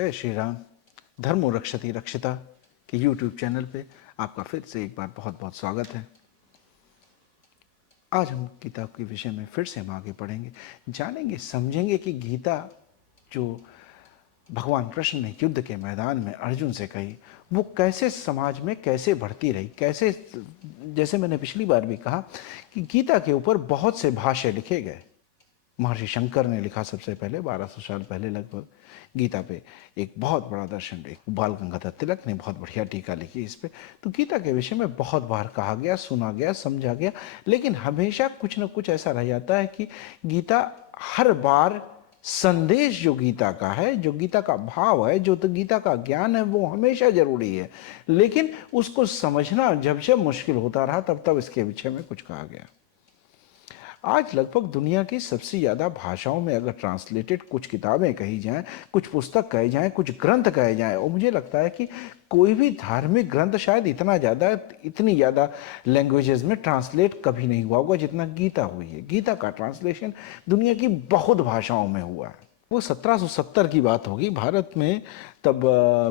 जय श्री राम। धर्मो रक्षति रक्षिता के यूट्यूब चैनल पे आपका फिर से एक बार बहुत बहुत स्वागत है। आज हम गीता के विषय में फिर से हम आगे बढ़ेंगे, जानेंगे समझेंगे कि गीता जो भगवान कृष्ण ने युद्ध के मैदान में अर्जुन से कही, वो कैसे समाज में कैसे बढ़ती रही, कैसे, जैसे मैंने पिछली बार भी कहा कि गीता के ऊपर बहुत से भाष्य लिखे गए। महर्षि शंकर ने लिखा सबसे पहले 1200 साल पहले लगभग गीता पे एक बहुत बड़ा दर्शन, एक बाल गंगाधर तिलक ने बहुत बढ़िया टीका लिखी इस पे। तो गीता के विषय में बहुत बार कहा गया, सुना गया, समझा गया, लेकिन हमेशा कुछ न कुछ ऐसा रह जाता है कि गीता हर बार संदेश जो गीता का है, जो गीता का भाव है, जो तो गीता का ज्ञान है, वो हमेशा जरूरी है, लेकिन उसको समझना जब जब मुश्किल होता रहा तब तब इसके विषय में कुछ कहा गया। आज लगभग दुनिया की सबसे ज़्यादा भाषाओं में अगर ट्रांसलेटेड कुछ किताबें कही जाएं, कुछ पुस्तक कहे जाएं, कुछ ग्रंथ कहे जाएं, और मुझे लगता है कि कोई भी धार्मिक ग्रंथ शायद इतनी ज़्यादा लैंग्वेजेस में ट्रांसलेट कभी नहीं हुआ होगा जितना गीता हुई है। गीता का ट्रांसलेशन दुनिया की बहुत भाषाओं में हुआ है। वो 1770 की बात होगी, भारत में तब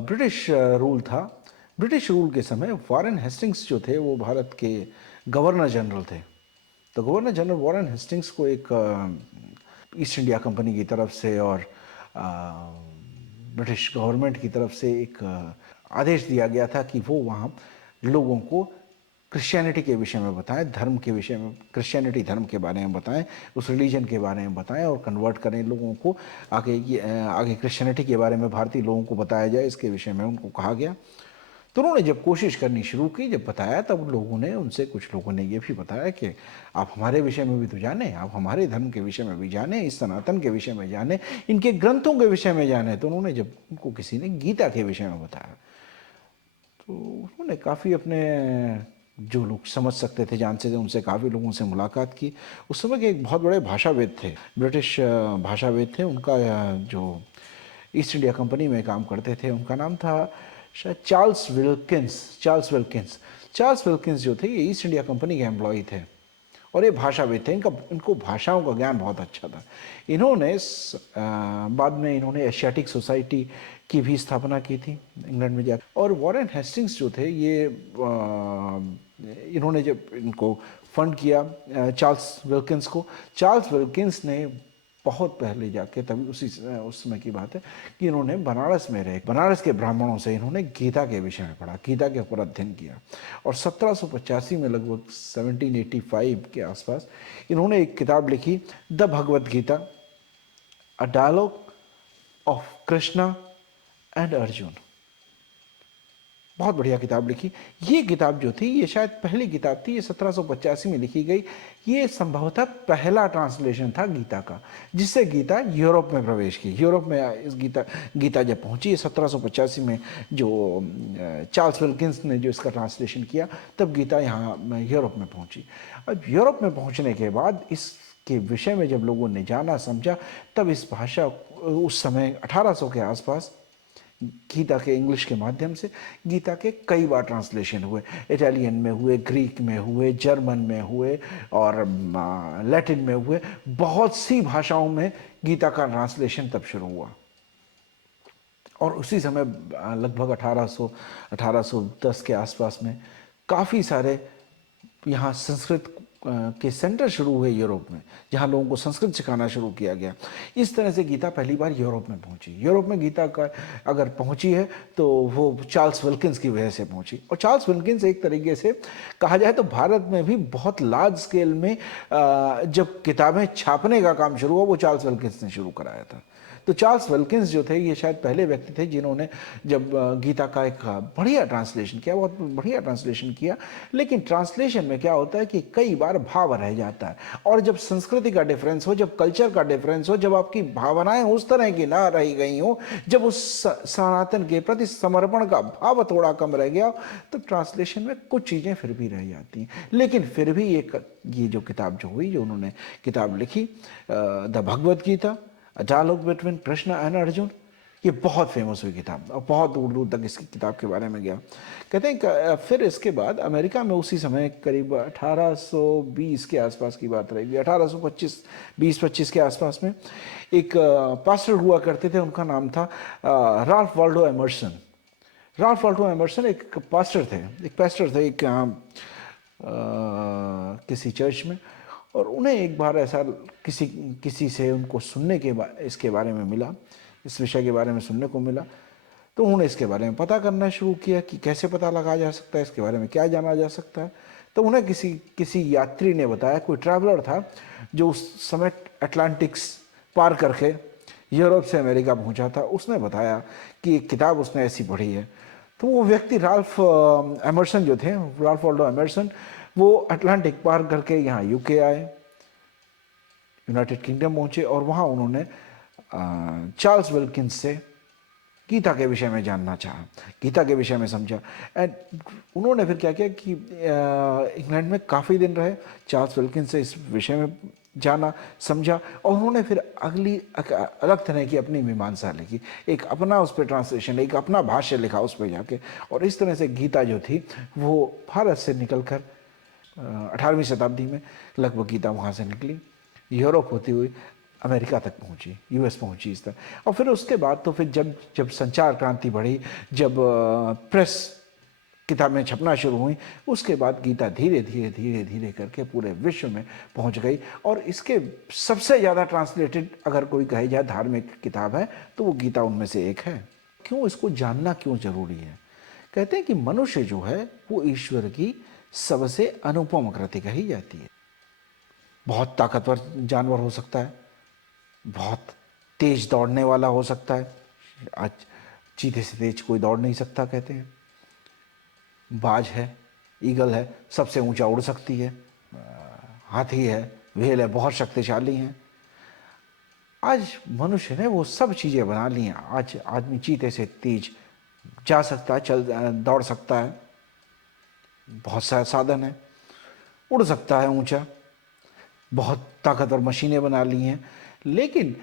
ब्रिटिश रूल था। ब्रिटिश रूल के समय वॉरेन हेस्टिंग्स जो थे वो भारत के गवर्नर जनरल थे। तो गवर्नर जनरल वॉरेन हेस्टिंग्स को एक ईस्ट इंडिया कंपनी की तरफ से और ब्रिटिश गवर्नमेंट की तरफ से एक आदेश दिया गया था कि वो वहाँ लोगों को क्रिश्चियनिटी के विषय में बताएं, धर्म के विषय में, क्रिश्चियनिटी धर्म के बारे में बताएं, उस रिलीजन के बारे में बताएं और कन्वर्ट करें लोगों को, आगे क्रिश्चियनिटी के बारे में भारतीय लोगों को बताया जाए, इसके विषय में उनको कहा गया। तो उन्होंने जब कोशिश करनी शुरू की, जब बताया, तब लोगों ने उनसे, कुछ लोगों ने ये भी बताया कि आप हमारे विषय में भी तो जाने, आप हमारे धर्म के विषय में भी जाने, इस सनातन के विषय में जाने, इनके ग्रंथों के विषय में जाने। तो उन्होंने, जब उनको किसी ने गीता के विषय में बताया, तो उन्होंने काफ़ी अपने जो लोग समझ सकते थे, जानते थे, उनसे काफ़ी लोगों से मुलाकात की। उस समय के एक बहुत बड़े भाषाविद थे, ब्रिटिश भाषाविद थे। उनका जो ईस्ट इंडिया कंपनी में काम करते थे, उनका नाम था शायद चार्ल्स विल्किंस। चार्ल्स विल्किंस जो थे, ये ईस्ट इंडिया कंपनी के एम्प्लॉय थे और ये भाषाविद थे। इनको भाषाओं का ज्ञान बहुत अच्छा था। इन्होंने बाद में इन्होंने एशियाटिक सोसाइटी की भी स्थापना की थी इंग्लैंड में जाकर। और वॉरेन हेस्टिंग्स जो थे, ये इन्होंने जब इनको फंड किया चार्ल्स विल्किंस ने बहुत पहले जाके, तभी उस समय की बात है कि इन्होंने बनारस में रहे, बनारस के ब्राह्मणों से इन्होंने गीता के विषय में पढ़ा, गीता के ऊपर अध्ययन किया। और 1785 में, लगभग 1785 के आसपास, इन्होंने एक किताब लिखी, the Bhagavad Gita, a dialogue of Krishna and Arjun. बहुत बढ़िया किताब लिखी। ये किताब जो थी, ये शायद पहली किताब थी, ये 1785 में लिखी गई। ये संभवतः पहला ट्रांसलेशन था गीता का, जिससे गीता यूरोप में प्रवेश की। यूरोप में इस गीता जब पहुंची 1785 में, जो चार्ल्स विल्किंस ने जो इसका ट्रांसलेशन किया, तब गीता यहाँ यूरोप में पहुंची। अब यूरोप में पहुंचने के बाद इसके विषय में जब लोगों ने जाना, समझा, तब इस भाषा, उस समय 1800 के आसपास, गीता के इंग्लिश के माध्यम से गीता के कई बार ट्रांसलेशन हुए। इटालियन में हुए, ग्रीक में हुए, जर्मन में हुए और लैटिन में हुए। बहुत सी भाषाओं में गीता का ट्रांसलेशन तब शुरू हुआ। और उसी समय लगभग 1810 के आसपास में काफ़ी सारे यहाँ संस्कृत के सेंटर शुरू हुए यूरोप में, जहाँ लोगों को संस्कृत सिखाना शुरू किया गया। इस तरह से गीता पहली बार यूरोप में पहुँची। यूरोप में गीता का अगर पहुँची है तो वो चार्ल्स विल्किंस की वजह से पहुँची। और चार्ल्स विल्किंस एक तरीके से कहा जाए तो भारत में भी बहुत लार्ज स्केल में जब किताबें छापने का काम शुरू हुआ, वो चार्ल्स विल्किंस ने शुरू कराया था। तो चार्ल्स विल्किंस जो थे, ये शायद पहले व्यक्ति थे जिन्होंने जब गीता का एक बढ़िया ट्रांसलेशन किया, बहुत बढ़िया ट्रांसलेशन किया। लेकिन ट्रांसलेशन में क्या होता है कि कई बार भाव रह जाता है, और जब संस्कृति का डिफरेंस हो, जब कल्चर का डिफरेंस हो, जब आपकी भावनाएं उस तरह की ना रही गई हो, जब उस सनातन के प्रति समर्पण का भाव थोड़ा कम रह गया, तो ट्रांसलेशन में कुछ चीज़ें फिर भी रह जाती हैं। लेकिन फिर भी ये जो किताब जो हुई, जो उन्होंने किताब लिखी, the Bhagavad Gita, A dialogue between Krishna and Arjun, ये बहुत फेमस हुई किताब और बहुत दूर दूर तक इसकी किताब के बारे में गया। कहते हैं फिर इसके बाद अमेरिका में उसी समय करीब 1820 के आसपास की बात रहेगी, 1825 20-25 के आसपास में एक पास्टर हुआ करते थे, उनका नाम था Ralph Waldo Emerson. Ralph Waldo Emerson एक पास्टर थे, एक किसी चर्च में। और उन्हें एक बार ऐसा किसी किसी से उनको सुनने के इसके बारे में मिला, इस विषय के बारे में सुनने को मिला। तो उन्होंने इसके बारे में पता करना शुरू किया कि कैसे पता लगाया जा सकता है, इसके बारे में क्या जाना जा सकता है। तो उन्हें किसी यात्री ने बताया, कोई ट्रैवलर था जो उस समय अटलांटिक्स पार करके यूरोप से अमेरिका पहुंचा था, उसने बताया कि एक किताब उसने ऐसी पढ़ी है। तो वो व्यक्ति राल्फ एमर्सन जो थे, राल्फ वाल्डो एमर्सन, वो अटलांटिक पार करके यहाँ यूके आए, यूनाइटेड किंगडम पहुंचे और वहाँ उन्होंने चार्ल्स विल्किंस से गीता के विषय में जानना चाहा, गीता के विषय में समझा। एंड उन्होंने फिर क्या किया कि इंग्लैंड में काफ़ी दिन रहे, चार्ल्स विल्किंस से इस विषय में जाना समझा, और उन्होंने फिर अगली अलग तरह की अपनी मीमांसा लिखी, एक अपना उस पर ट्रांसलेशन, एक अपना भाष्य लिखा उस पर जाके। और इस तरह से गीता जो थी वो भारत से निकलकर 18वीं शताब्दी में लगभग गीता वहाँ से निकली, यूरोप होती हुई अमेरिका तक पहुंची, यूएस पहुंची इस तरह। और फिर उसके बाद तो फिर जब संचार क्रांति बढ़ी, जब प्रेस किताबें छपना शुरू हुई, उसके बाद गीता धीरे धीरे धीरे धीरे करके पूरे विश्व में पहुंच गई। और इसके सबसे ज़्यादा ट्रांसलेटेड अगर कोई कही जाए धार्मिक किताब है तो वो गीता उनमें से एक है। क्यों इसको जानना क्यों जरूरी है? कहते हैं कि मनुष्य जो है वो ईश्वर की सबसे अनुपम कृति कही जाती है। बहुत ताकतवर जानवर हो सकता है, बहुत तेज दौड़ने वाला हो सकता है, आज चीते से तेज कोई दौड़ नहीं सकता कहते हैं। बाज है, ईगल है, सबसे ऊंचा उड़ सकती है, हाथी है, व्हेल है, बहुत शक्तिशाली हैं। आज मनुष्य ने वो सब चीज़ें बना ली हैं। आज आदमी चीते से तेज जा सकता है, दौड़ सकता है, बहुत सारे साधन है, उड़ सकता है ऊंचा, बहुत ताकतवर मशीनें बना ली हैं। लेकिन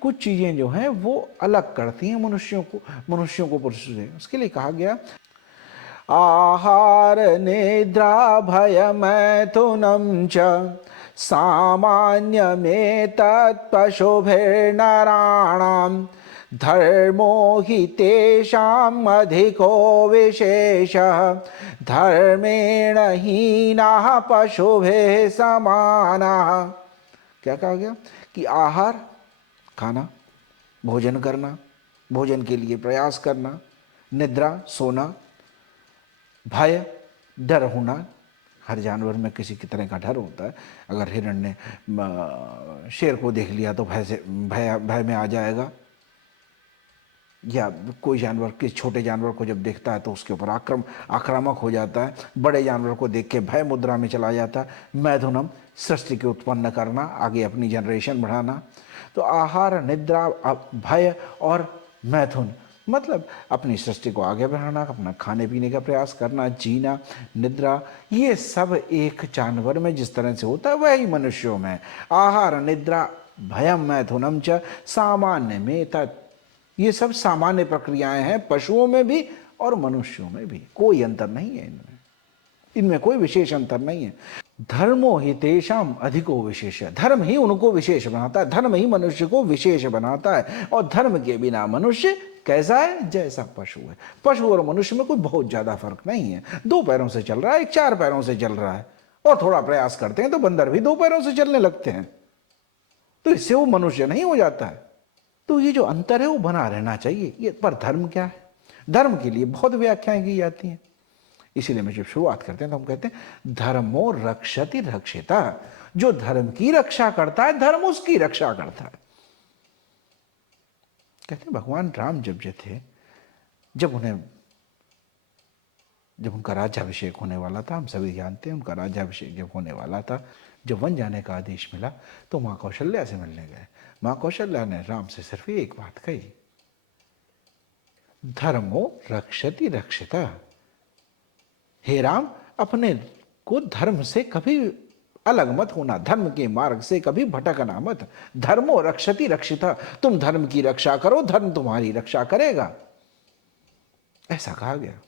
कुछ चीज़ें जो हैं वो अलग करती हैं मनुष्यों को पुरुषों से। उसके लिए कहा गया, आहार निद्रा भय मैथुनं च सामान्यमेतत् पशुभिर्नराणां धर्मो हि तेषाम् अधिको विशेषः धर्मेण हीनाः पशुभिः समानाः। क्या कहा गया कि आहार खाना, भोजन करना, भोजन के लिए प्रयास करना, निद्रा सोना, भय डर होना, हर जानवर में किसी की तरह का डर होता है। अगर हिरण ने शेर को देख लिया तो भय में आ जाएगा, या कोई जानवर किसी छोटे जानवर को जब देखता है तो उसके ऊपर आक्रामक हो जाता है, बड़े जानवर को देख के भय मुद्रा में चला जाता है। मैथुनम सृष्टि के उत्पन्न करना, आगे अपनी जनरेशन बढ़ाना। तो आहार निद्रा भय और मैथुन मतलब अपनी सृष्टि को आगे बढ़ाना, अपना खाने पीने का प्रयास करना, जीना, निद्रा, ये सब एक जानवर में जिस तरह से होता है वही मनुष्यों में। आहार निद्रा भयम मैथुनम च सामान्य में तत्, ये सब सामान्य प्रक्रियाएं हैं पशुओं में भी और मनुष्यों में भी, कोई अंतर नहीं है इनमें कोई विशेष अंतर नहीं है। धर्मो ही तेषाम अधिको विशेष, धर्म ही उनको विशेष बनाता है, धर्म ही मनुष्य को विशेष बनाता है। और धर्म के बिना मनुष्य कैसा है? जैसा पशु है। पशु और मनुष्य में कोई बहुत ज्यादा फर्क नहीं है। 2 पैरों से चल रहा है, एक 4 पैरों से चल रहा है, और थोड़ा प्रयास करते हैं तो बंदर भी 2 पैरों से चलने लगते हैं, तो इससे वो मनुष्य नहीं हो जाता है। तो ये जो अंतर है वो बना रहना चाहिए। ये पर धर्म क्या है? धर्म के लिए बहुत व्याख्याएं की जाती हैं। इसीलिए मैं जब शुरुआत करते हैं तो हम कहते हैं धर्मो रक्षति रक्षिता, जो धर्म की रक्षा करता है धर्म उसकी रक्षा करता है। कहते हैं भगवान राम जब थे, जब उनका राज्याभिषेक होने वाला था, हम सभी जानते हैं उनका राज्याभिषेक जब होने वाला था, जब वन जाने का आदेश मिला तो माँ कौशल्या से मिलने गए। माँ कौशल्या ने राम से सिर्फ एक बात कही, धर्मो रक्षति रक्षिता, हे राम अपने को धर्म से कभी अलग मत होना, धर्म के मार्ग से कभी भटकना मत। धर्मो रक्षति रक्षिता, तुम धर्म की रक्षा करो, धर्म तुम्हारी रक्षा करेगा, ऐसा कहा गया।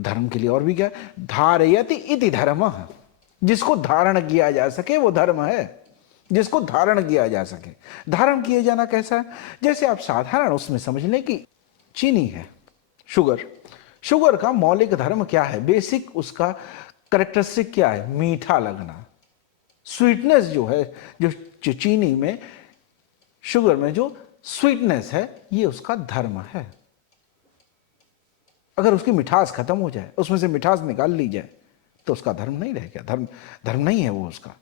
धर्म के लिए और भी क्या, धारयति इति धर्म, जिसको धारण किया जा सके वो धर्म है, जिसको धारण किया जा सके। धारण किए जाना कैसा है, जैसे आप साधारण उसमें समझ लें कि चीनी है, शुगर, शुगर का मौलिक धर्म क्या है, बेसिक उसका करेक्टरिस्टिक क्या है, मीठा लगना, स्वीटनेस जो है, जो चीनी में, शुगर में जो स्वीटनेस है, ये उसका धर्म है। अगर उसकी मिठास खत्म हो जाए, उसमें से मिठास निकाल ली जाए, तो उसका धर्म नहीं रह गया, धर्म नहीं है वो उसका।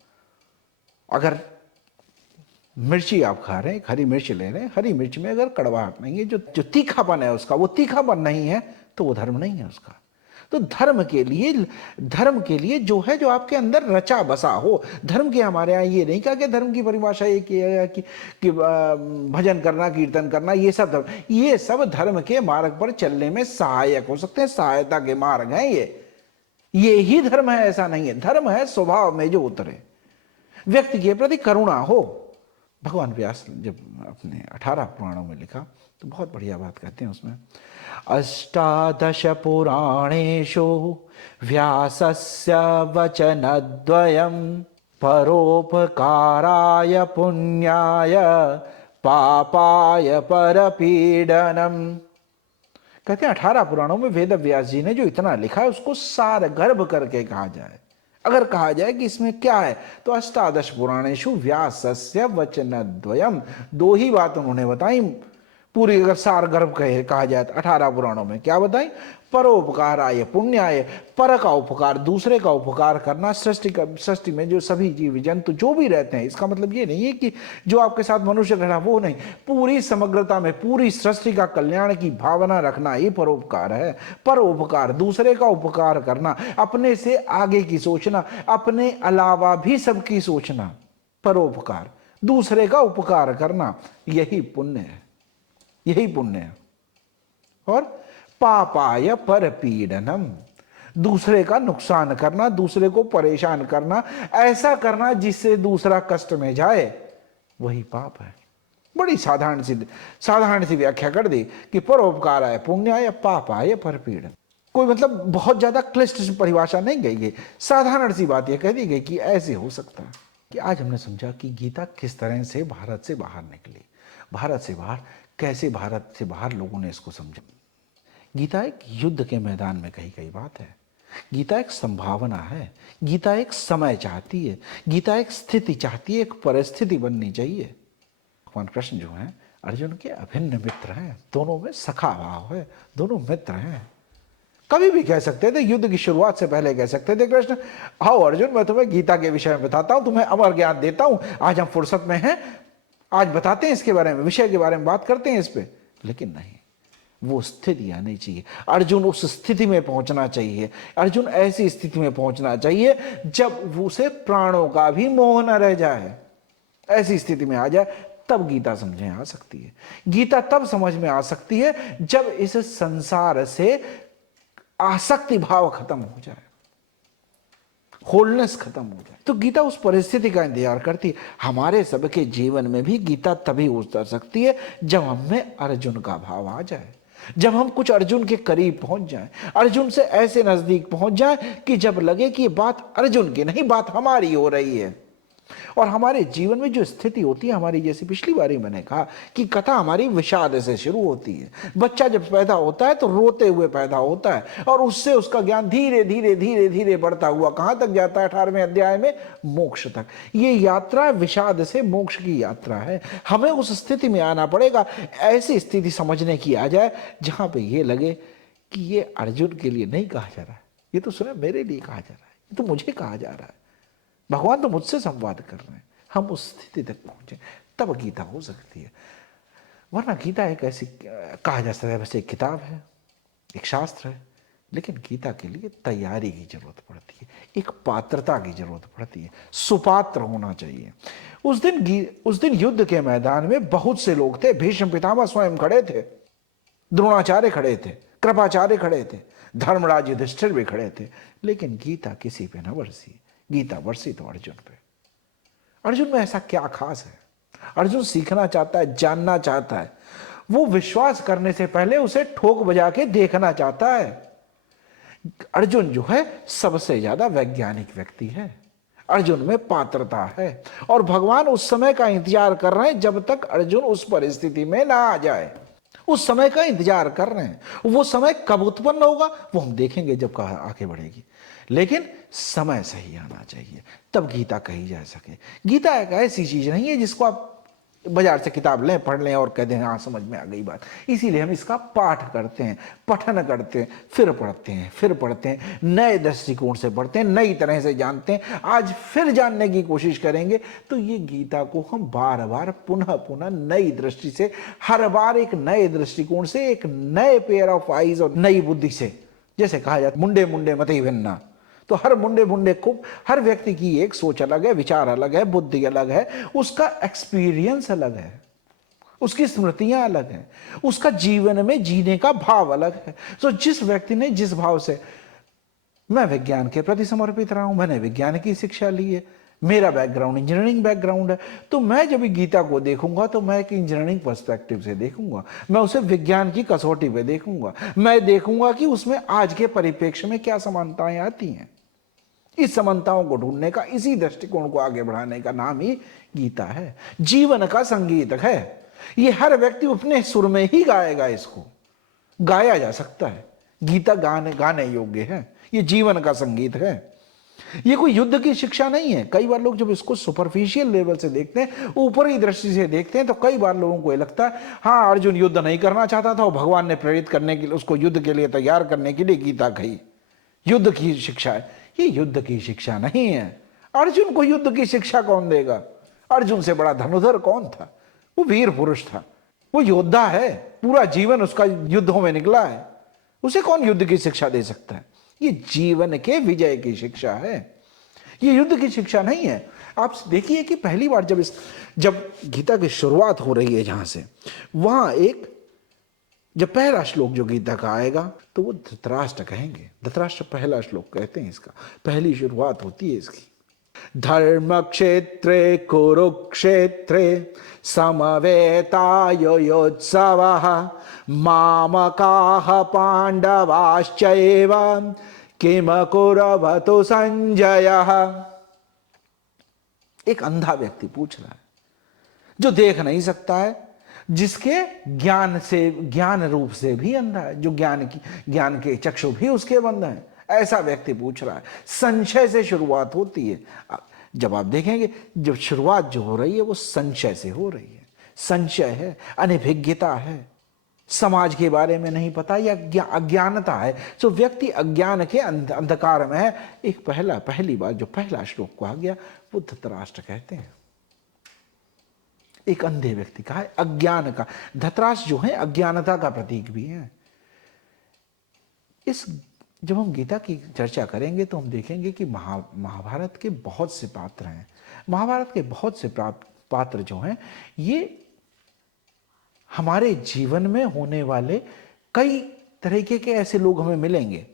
अगर मिर्ची आप खा रहे हैं, हरी मिर्च ले रहे हैं, हरी मिर्च में अगर कड़वाहट नहीं है, जो तीखापन है उसका, वो तीखापन नहीं है, तो वो धर्म नहीं है उसका। तो धर्म के लिए जो है, जो आपके अंदर रचा बसा हो। धर्म के हमारे यहाँ ये नहीं कहा कि धर्म की परिभाषा ये कि भजन करना, कीर्तन करना, ये सब धर्म के मार्ग पर चलने में सहायक हो सकते हैं, सहायता के मार्ग हैं ये ही धर्म है, ऐसा नहीं है। धर्म है स्वभाव में जो उतरे, व्यक्ति के प्रति करुणा हो। भगवान व्यास जब अपने 18 पुराणों में लिखा तो बहुत बढ़िया बात कहते हैं उसमें, अष्टादश पुराणेषु व्यासस्य वचनद्वयं परोपकाराय पुण्याय पापाय परपीडनम। कहते हैं 18 पुराणों में वेद व्यास जी ने जो इतना लिखा है उसको सार गर्भ करके कहा जाए। अगर कहा जाए कि इसमें क्या है, तो अष्टादश पुराणेषु व्यासस्य वचनद्वयम, 2 ही बात उन्होंने बताई पूरी। अगर सार गर्भ कहा जाए तो 18 पुराणों में क्या बताई, परोपकाराय पुण्याय, पर का उपकार, दूसरे का उपकार करना। सृष्टि में जो सभी जीव जंतु जो भी रहते हैं, इसका मतलब ये नहीं है कि जो आपके साथ मनुष्य रह रहा वो नहीं, पूरी समग्रता में पूरी सृष्टि का कल्याण की भावना रखना ये परोपकार है। परोपकार, दूसरे का उपकार करना, अपने से आगे की सोचना, अपने अलावा भी सबकी सोचना, परोपकार, दूसरे का उपकार करना, यही पुण्य है, यही पुण्य है। और पापाय परपीडनम, दूसरे का नुकसान करना, दूसरे को परेशान करना, ऐसा करना जिससे दूसरा कष्ट में जाए, वही पाप है। बड़ी साधारण सी व्याख्या कर दी कि परोपकाराय पुण्याय पापाय परपीडन। कोई मतलब बहुत ज्यादा क्लिष्ट परिभाषा नहीं गई गई, साधारण सी बात यह कह दी गई कि ऐसे हो सकता है। कि आज हमने समझा कि गीता किस तरह से भारत से बाहर निकली, भारत से बाहर कैसे, भारत से बाहर लोगों ने इसको समझा। गीता एक युद्ध के मैदान में कही गई बात है, गीता एक संभावना है, गीता एक समय चाहती है, गीता एक स्थिति चाहती है, एक परिस्थिति बननी चाहिए। भगवान कृष्ण जो हैं अर्जुन के अभिन्न मित्र हैं, दोनों में सखा भाव है, दोनों मित्र हैं। कभी भी कह सकते थे, युद्ध की शुरुआत से पहले कह सकते थे कृष्ण, आओ अर्जुन मैं तुम्हें गीता के विषय में बताता हूं, तुम्हें अमर ज्ञान देता हूं, आज हम फुर्सत में हैं, आज बताते हैं इसके बारे में, विषय के बारे में बात करते हैं इस पे। लेकिन नहीं, वो स्थिति आनी चाहिए, अर्जुन उस स्थिति में पहुंचना चाहिए, अर्जुन ऐसी स्थिति में पहुंचना चाहिए जब उसे प्राणों का भी मोह न रह जाए। ऐसी स्थिति में आ जाए तब गीता समझ में आ सकती है। गीता तब समझ में आ सकती है जब इस संसार से आसक्ति भाव खत्म हो जाए, होलनेस खत्म हो जाए। तो गीता उस परिस्थिति का इंतजार करती है। हमारे सबके जीवन में भी गीता तभी उतर सकती है जब हमें अर्जुन का भाव आ जाए, जब हम कुछ अर्जुन के करीब पहुंच जाएं, अर्जुन से ऐसे नजदीक पहुंच जाएं कि जब लगे कि ये बात अर्जुन की नहीं, बात हमारी हो रही है। और हमारे जीवन में जो स्थिति होती है हमारी, जैसे पिछली बारी मैंने कहा कि कथा हमारी विषाद से शुरू होती है। बच्चा जब पैदा होता है तो रोते हुए पैदा होता है और उससे उसका ज्ञान धीरे धीरे धीरे धीरे बढ़ता हुआ कहां तक जाता है, 18वें अध्याय में मोक्ष तक। ये यात्रा विषाद से मोक्ष की यात्रा है। हमें उस स्थिति में आना पड़ेगा, ऐसी स्थिति समझने की आ जाए जहां पे ये लगे कि ये अर्जुन के लिए नहीं कहा जा रहा है, ये तो सुना मेरे लिए कहा जा रहा है, ये तो मुझे कहा जा रहा है, भगवान तो मुझसे संवाद कर रहे हैं। हम उस स्थिति तक पहुंचे तब गीता हो सकती है। वरना गीता एक ऐसी, कहा जा सकता है वैसे एक किताब है, एक शास्त्र है, लेकिन गीता के लिए तैयारी की जरूरत पड़ती है, एक पात्रता की जरूरत पड़ती है, सुपात्र होना चाहिए। उस दिन युद्ध के मैदान में बहुत से लोग थे। भीष्म पितामह स्वयं खड़े थे, द्रोणाचार्य खड़े थे, कृपाचार्य खड़े थे, धर्मराज युधिष्ठिर भी खड़े थे, लेकिन गीता किसी पे न बरसी, गीता बरसी तो अर्जुन पे। अर्जुन में ऐसा क्या खास है? अर्जुन सीखना चाहता है, जानना चाहता है। वो विश्वास करने से पहले उसे ठोक बजा के देखना चाहता है। अर्जुन जो है सबसे ज्यादा वैज्ञानिक व्यक्ति है। अर्जुन में पात्रता है और भगवान उस समय का इंतजार कर रहे हैं जब तक अर्जुन उस परिस्थिति में ना आ जाए। उस समय का इंतजार कर रहे हैं। वो समय कब उत्पन्न होगा वो हम देखेंगे जब आगे बढ़ेगी, लेकिन समय सही आना चाहिए, तब गीता कही जा सके। गीता एक ऐसी चीज नहीं है जिसको आप बाजार से किताब लें, पढ़ लें और कह दें हाँ समझ में आ गई बात। इसीलिए हम इसका पाठ करते हैं, पठन करते हैं, फिर पढ़ते हैं, फिर पढ़ते हैं, नए दृष्टिकोण से पढ़ते हैं, नई तरह से जानते हैं। आज फिर जानने की कोशिश करेंगे तो ये गीता को हम बार बार पुनः पुनः नई दृष्टि से, हर बार एक नए दृष्टिकोण से, एक नए पेयर ऑफ आईज और नई बुद्धि से, जैसे कहा जाता मुंडे मुंडे मति भिन्ना, तो हर मुंडे मुंडे को, हर व्यक्ति की एक सोच अलग है, विचार अलग है, बुद्धि अलग है, उसका एक्सपीरियंस अलग है, उसकी स्मृतियां अलग हैं, उसका जीवन में जीने का भाव अलग है। तो जिस व्यक्ति ने जिस भाव से, मैं विज्ञान के प्रति समर्पित रहा हूं, मैंने विज्ञान की शिक्षा ली है, मेरा बैकग्राउंड इंजीनियरिंग बैकग्राउंड है, तो मैं जब गीता को देखूंगा तो मैं एक इंजीनियरिंग पर्सपेक्टिव से देखूंगा, मैं उसे विज्ञान की कसौटी पे देखूंगा, मैं देखूंगा कि उसमें आज के परिप्रेक्ष्य में क्या समानताएं आती हैं। इस समानताओं को ढूंढने का, इसी दृष्टिकोण को आगे बढ़ाने का नाम ही गीता है। जीवन का संगीत है ये। हर व्यक्ति अपने सुर में ही गाएगा, इसको गाया जा सकता है। गीता गाने योग्य है, ये जीवन का संगीत है। ये कोई युद्ध की शिक्षा नहीं है। कई बार लोग जब इसको सुपरफिशियल लेवल से देखते हैं, ऊपरी दृष्टि से देखते हैं, तो कई बार लोगों को ये लगता है हाँ अर्जुन युद्ध नहीं करना चाहता था और भगवान ने प्रेरित करने के लिए, उसको युद्ध के लिए तैयार करने के लिए गीता कही, युद्ध की शिक्षा है। ये युद्ध की शिक्षा नहीं है। अर्जुन को युद्ध की शिक्षा कौन देगा? अर्जुन से बड़ा धनुधर कौन था? वो वीर पुरुष था, वो योद्धा है, पूरा जीवन उसका युद्धों में निकला है। उसे कौन युद्ध की शिक्षा दे सकता है? ये जीवन के विजय की शिक्षा है, ये युद्ध की शिक्षा नहीं है। आप देखिए कि पहली बार जब गीता की शुरुआत हो रही है जहां से, वहां जब पहला श्लोक जो गीता का आएगा तो वो धृतराष्ट्र कहेंगे। धृतराष्ट्र पहला श्लोक कहते हैं, इसका पहली शुरुआत होती है इसकी। धर्म क्षेत्रे कुरुक्षेत्रे समवेतायोत्सवः मामकाः पांडवाश्चैव किम कुर्वतु संजयः। एक अंधा व्यक्ति पूछ रहा है, जो देख नहीं सकता है, जिसके ज्ञान रूप से भी अंधा है, जो ज्ञान के चक्षु भी उसके बंद हैं, ऐसा व्यक्ति पूछ रहा है। संशय से शुरुआत होती है। जब आप देखेंगे, जब शुरुआत जो हो रही है वो संशय से हो रही है। संशय है, अनभिज्ञता है, समाज के बारे में नहीं पता या अज्ञानता है। जो व्यक्ति अज्ञान के अंधकार में है, एक पहली बार जो पहला श्लोक कहा गया वो धृतराष्ट्र कहते हैं। एक अंधे व्यक्ति का है, अज्ञान का। धृतराष्ट्र जो है अज्ञानता का प्रतीक भी है। जब हम गीता की चर्चा करेंगे तो हम देखेंगे कि महाभारत के बहुत से पात्र हैं। महाभारत के बहुत से पात्र जो हैं, ये हमारे जीवन में होने वाले कई तरीके के ऐसे लोग हमें मिलेंगे।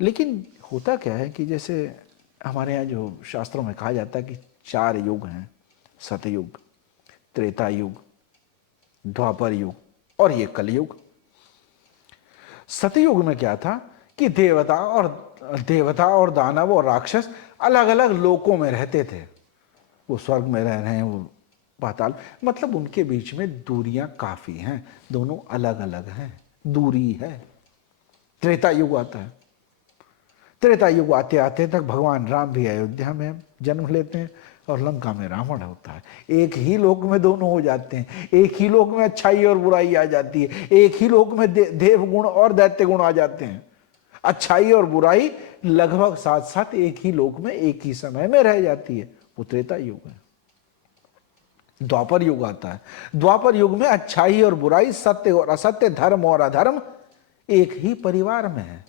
लेकिन होता क्या है कि जैसे हमारे यहाँ जो शास्त्रों में कहा जाता है कि 4 युग हैं, सतयुग, त्रेता युग, द्वापर युग और ये कलयुग। सतयुग में क्या था कि देवता और दानव और राक्षस अलग अलग लोकों में रहते थे। वो स्वर्ग में रह रहे हैं, वो पाताल, मतलब उनके बीच में दूरियां काफी हैं, दोनों अलग अलग हैं, दूरी है। त्रेता युग आता है। त्रेता युग आते आते तक भगवान राम भी अयोध्या में जन्म लेते हैं और लंका में रावण होता है। एक ही लोक में दोनों हो जाते हैं। एक ही लोक में अच्छाई और बुराई आ जाती है। एक ही लोक में देव गुण और दैत्य गुण आ जाते हैं। अच्छाई और बुराई लगभग साथ साथ एक ही लोक में एक ही समय में रह जाती है। वो त्रेता युग है। द्वापर युग आता है। द्वापर युग में अच्छाई और बुराई, सत्य और असत्य, धर्म और अधर्म एक ही परिवार में है।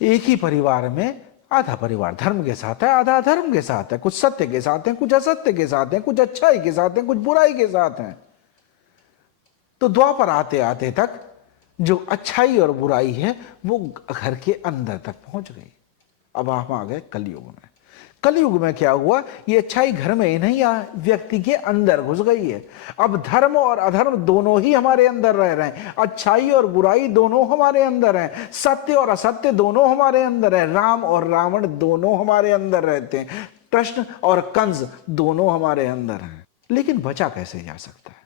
एक ही परिवार में आधा परिवार धर्म के साथ है, आधा अधर्म के साथ है, कुछ सत्य के साथ है, कुछ असत्य के साथ है, कुछ अच्छाई के साथ है, कुछ बुराई के साथ है। तो द्वापर आते आते तक जो अच्छाई और बुराई है वो घर के अंदर तक पहुंच गई। अब हम आ गए कलयुग में। कलयुग में क्या हुआ, ये अच्छाई घर में ही नहीं व्यक्ति के अंदर घुस गई है। अब धर्म और अधर्म दोनों ही हमारे अंदर रह रहे हैं, अच्छाई और बुराई दोनों हमारे अंदर हैं, सत्य और असत्य दोनों हमारे अंदर है, राम और रावण दोनों हमारे अंदर रहते हैं, कृष्ण और कंस दोनों हमारे अंदर हैं। लेकिन बचा कैसे जा सकता है?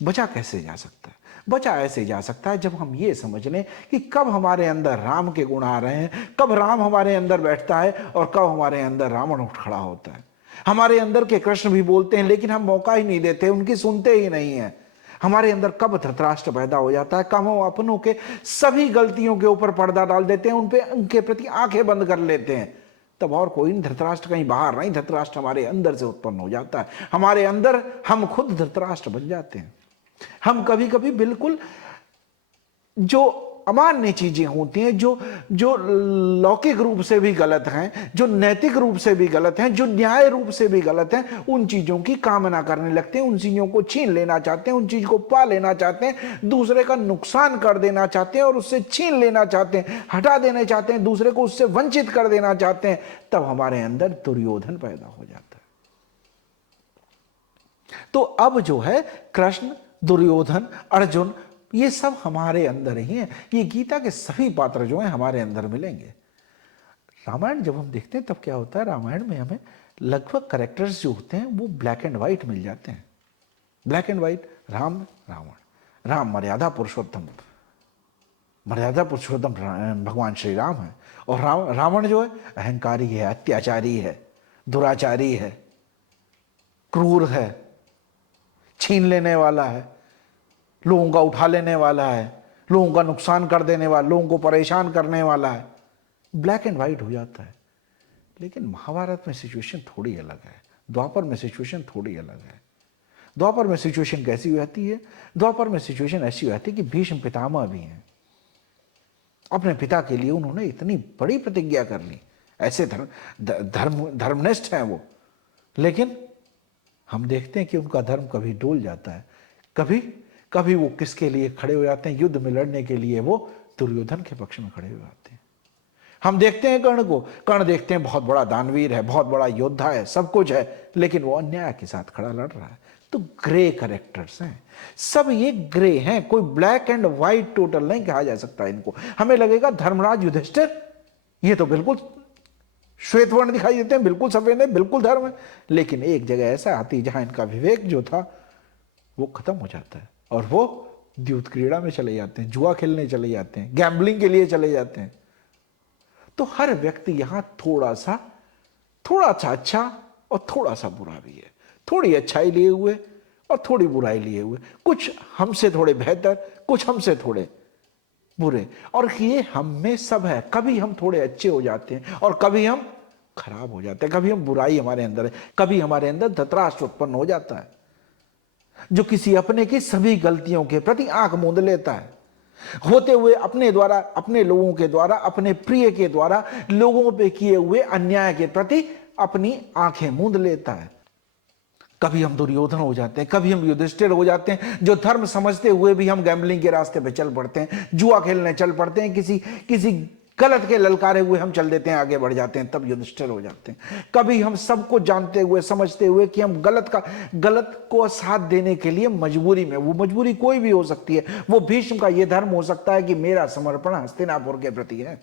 बचा कैसे जा सकता है? बचा ऐसे जा सकता है जब हम ये समझ लें कि कब हमारे अंदर राम के गुण आ रहे हैं, कब राम हमारे अंदर बैठता है और कब हमारे अंदर रावण उठ खड़ा होता है। हमारे अंदर के कृष्ण भी बोलते हैं लेकिन हम मौका ही नहीं देते, उनकी सुनते ही नहीं है। हमारे अंदर कब धृतराष्ट्र पैदा हो जाता है, कब हम अपनों के सभी गलतियों के ऊपर पर्दा डाल देते हैं, उनके प्रति आंखें बंद कर लेते हैं। तब और कोई नहीं, धृतराष्ट्र कहीं बाहर नहीं, धृतराष्ट्र हमारे अंदर से उत्पन्न हो जाता है। हमारे अंदर हम खुद धृतराष्ट्र बन जाते हैं। हम कभी कभी बिल्कुल जो अमान्य चीजें होती हैं, जो लौकिक रूप से भी गलत हैं, जो नैतिक रूप से भी गलत हैं, जो न्याय रूप से भी गलत हैं, उन चीजों की कामना करने लगते हैं, उन चीजों को छीन लेना चाहते हैं, उन चीज को पा लेना चाहते हैं, दूसरे का नुकसान कर देना चाहते हैं और उससे छीन लेना चाहते हैं, हटा देना चाहते हैं, दूसरे को उससे वंचित कर देना चाहते हैं। तब हमारे अंदर दुर्योधन पैदा हो जाता है। तो अब जो है कृष्ण, दुर्योधन, अर्जुन, ये सब हमारे अंदर ही हैं। ये गीता के सभी पात्र जो हैं हमारे अंदर मिलेंगे। रामायण जब हम देखते हैं तब क्या होता है, रामायण में हमें लगभग कैरेक्टर्स जो होते हैं वो ब्लैक एंड व्हाइट मिल जाते हैं। Black and white, Ram, Ravan. Ram मर्यादा पुरुषोत्तम भगवान श्री राम है, और रावण जो है अहंकारी है, अत्याचारी है, दुराचारी है, क्रूर है, छीन लेने वाला है, लोगों का उठा लेने वाला है, लोगों का नुकसान कर देने वाला, लोगों को परेशान करने वाला है। ब्लैक एंड व्हाइट हो जाता है। लेकिन महाभारत में सिचुएशन थोड़ी अलग है, द्वापर में सिचुएशन थोड़ी अलग है। द्वापर में सिचुएशन कैसी जाती है? द्वापर में सिचुएशन ऐसी जाती है कि भीष्म पितामह भी हैं। अपने पिता के लिए उन्होंने इतनी बड़ी प्रतिज्ञा कर ली, ऐसे धर्मनिष्ठ हैं वो। लेकिन हम देखते हैं कि उनका धर्म कभी डोल जाता है, कभी वो किसके लिए खड़े हो जाते हैं, युद्ध में लड़ने के लिए वो दुर्योधन के पक्ष में खड़े हो जाते हैं। हम देखते हैं कर्ण को, कर्ण देखते हैं बहुत बड़ा दानवीर है, बहुत बड़ा योद्धा है, सब कुछ है, लेकिन वो अन्याय के साथ खड़ा लड़ रहा है। तो ग्रे कैरेक्टर्स हैं, सब ये ग्रे हैं, कोई ब्लैक एंड व्हाइट टोटल नहीं कहा जा सकता इनको। हमें लगेगा धर्मराज युधिष्ठिर ये तो बिल्कुल श्वेत वर्ण दिखाई देते हैं, बिल्कुल सफेद है, बिल्कुल धर्म है। लेकिन एक जगह ऐसा आती है जहां इनका विवेक जो था वो खत्म हो जाता है और वो द्यूत क्रीड़ा में चले जाते हैं, जुआ खेलने चले जाते हैं, गैम्बलिंग के लिए चले जाते हैं। तो हर व्यक्ति यहां थोड़ा सा अच्छा और थोड़ा सा बुरा भी है, थोड़ी अच्छाई लिए हुए और थोड़ी बुराई लिए हुए, कुछ हमसे थोड़े बेहतर, कुछ हमसे थोड़े बुरे, और ये हम में सब है। कभी हम थोड़े अच्छे हो जाते हैं और कभी हम खराब हो जाते हैं, कभी हम बुराई हमारे अंदर है, कभी हमारे अंदर धृतराष्ट्र उत्पन्न हो जाता है जो किसी अपने की सभी गलतियों के प्रति आंख मूंद लेता है, होते हुए अपने द्वारा, अपने लोगों के द्वारा, अपने प्रिय के द्वारा लोगों पे किए हुए अन्याय के प्रति अपनी आंखें मूंद लेता है। कभी हम दुर्योधन हो जाते हैं, कभी हम युधिष्ठिर हो जाते हैं, जो धर्म समझते हुए भी हम गैम्बलिंग के रास्ते पे चल पड़ते हैं, जुआ खेलने चल पड़ते हैं, किसी गलत के ललकारे हुए हम चल देते हैं, आगे बढ़ जाते हैं, तब युधिष्ठिर हो जाते हैं। कभी हम सबको जानते हुए, समझते हुए कि हम गलत को साथ देने के लिए मजबूरी में, वो मजबूरी कोई भी हो सकती है, वो भीष्म का ये धर्म हो सकता है कि मेरा समर्पण हस्तिनापुर के प्रति है,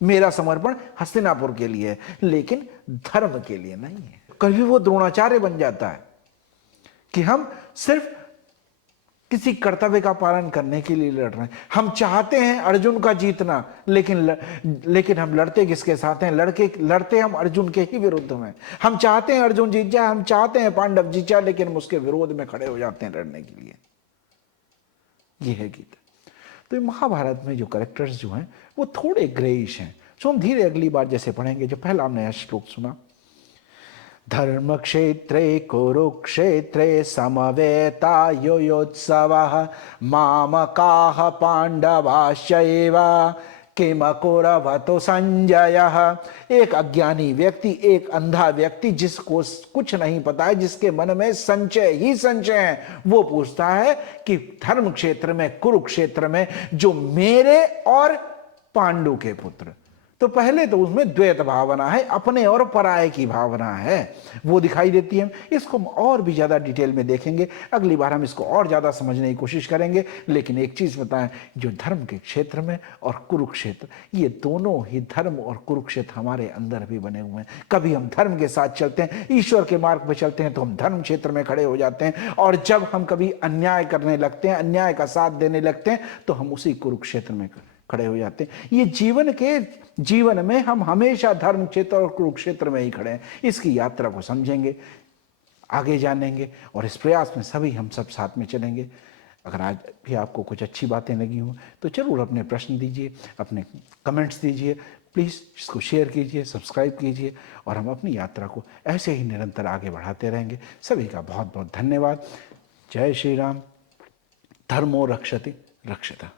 मेरा समर्पण हस्तिनापुर के लिए है, लेकिन धर्म के लिए नहीं है। कभी वो द्रोणाचार्य बन जाता है कि हम सिर्फ किसी कर्तव्य का पालन करने के लिए लड़ रहे हैं। हम चाहते हैं अर्जुन का जीतना, लेकिन हम लड़ते किसके साथ हैं? लड़ते हम अर्जुन के ही विरुद्ध में। हम चाहते हैं अर्जुन जीत जाए, हम चाहते हैं पांडव जीत जाए, लेकिन हम उसके विरोध में खड़े हो जाते हैं लड़ने के लिए। यह है गीता। तो महाभारत में जो कैरेक्टर्स जो हैं वो थोड़े ग्रेइश हैं, जो हम धीरे अगली बार जैसे पढ़ेंगे। जो पहला हमने यह श्लोक सुना, धर्म क्षेत्रे कुरुक्षेत्रे समवेतायुयोत्सवः मामकाः पांडवाश्चैव किम कुरवतो संजयः। एक अज्ञानी व्यक्ति, एक अंधा व्यक्ति जिसको कुछ नहीं पता है, जिसके मन में संचय ही संचय है, वो पूछता है कि धर्म क्षेत्र में, कुरुक्षेत्र में जो मेरे और पांडु के पुत्र, तो पहले तो उसमें द्वैत भावना है, अपने और पराये की भावना है, वो दिखाई देती है। इसको हम और भी ज़्यादा डिटेल में देखेंगे, अगली बार हम इसको और ज़्यादा समझने की कोशिश करेंगे। लेकिन एक चीज़ बताएं, जो धर्म के क्षेत्र में और कुरुक्षेत्र, ये दोनों ही धर्म और कुरुक्षेत्र हमारे अंदर भी बने हुए हैं। कभी हम धर्म के साथ चलते हैं, ईश्वर के मार्ग पर चलते हैं, तो हम धर्म क्षेत्र में खड़े हो जाते हैं, और जब हम कभी अन्याय करने लगते हैं, अन्याय का साथ देने लगते हैं, तो हम उसी कुरुक्षेत्र में खड़े हो जाते हैं। ये जीवन में हम हमेशा धर्म क्षेत्र और कुरुक्षेत्र में ही खड़े हैं। इसकी यात्रा को समझेंगे, आगे जानेंगे, और इस प्रयास में सभी हम सब साथ में चलेंगे। अगर आज भी आपको कुछ अच्छी बातें लगी हों तो जरूर अपने प्रश्न दीजिए, अपने कमेंट्स दीजिए, प्लीज़ इसको शेयर कीजिए, सब्सक्राइब कीजिए, और हम अपनी यात्रा को ऐसे ही निरंतर आगे बढ़ाते रहेंगे। सभी का बहुत बहुत धन्यवाद। जय श्री राम। धर्मो रक्षति रक्षता।